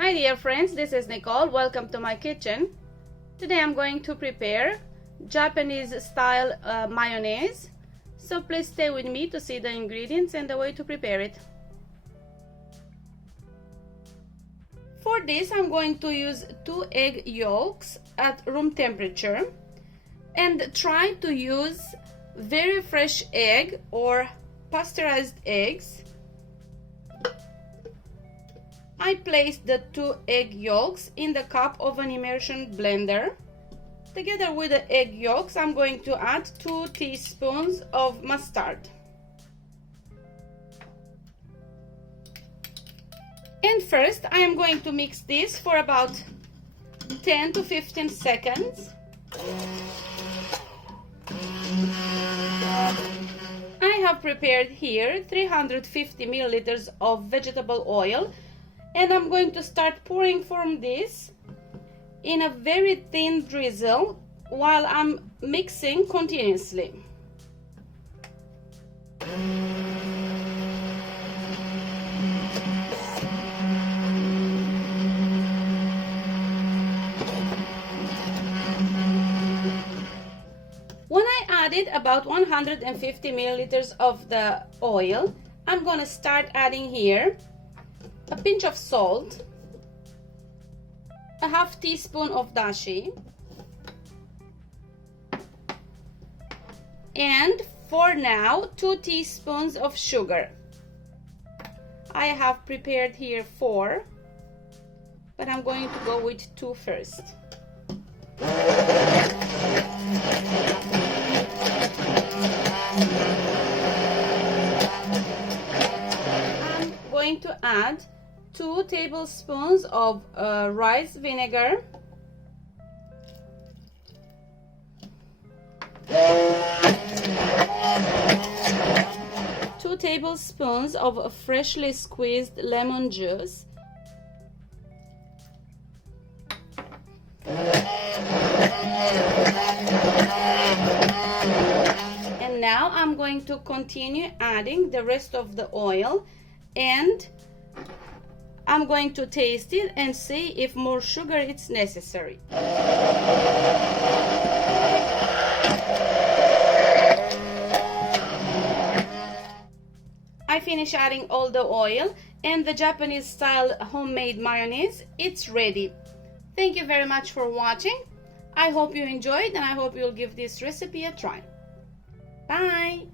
Hi dear friends, this is Nicole. Welcome to my kitchen. Today I'm going to prepare Japanese style mayonnaise. So please stay with me to see the ingredients and the way to prepare it. For this I'm going to use 2 egg yolks at room temperature and try to use very fresh egg or pasteurized eggs. I placed the 2 egg yolks in the cup of an immersion blender. Together with the egg yolks, I'm going to add 2 teaspoons of mustard. And first, I am going to mix this for about 10 to 15 seconds. I have prepared here 350 milliliters of vegetable oil. And I'm going to start pouring from this in a very thin drizzle while I'm mixing continuously. When I added about 150 milliliters of the oil, I'm going to start adding here a pinch of salt, a half teaspoon of dashi, and for now 2 teaspoons of sugar. I have prepared here 4, but I'm going to go with 2 first. I'm going to add 2 tablespoons of rice vinegar, 2 tablespoons of freshly squeezed lemon juice, and now I'm going to continue adding the rest of the oil, and I'm going to taste it and see if more sugar is necessary. I finish adding all the oil and the Japanese style homemade mayonnaise. It's ready. Thank you very much for watching. I hope you enjoyed and I hope you'll give this recipe a try. Bye!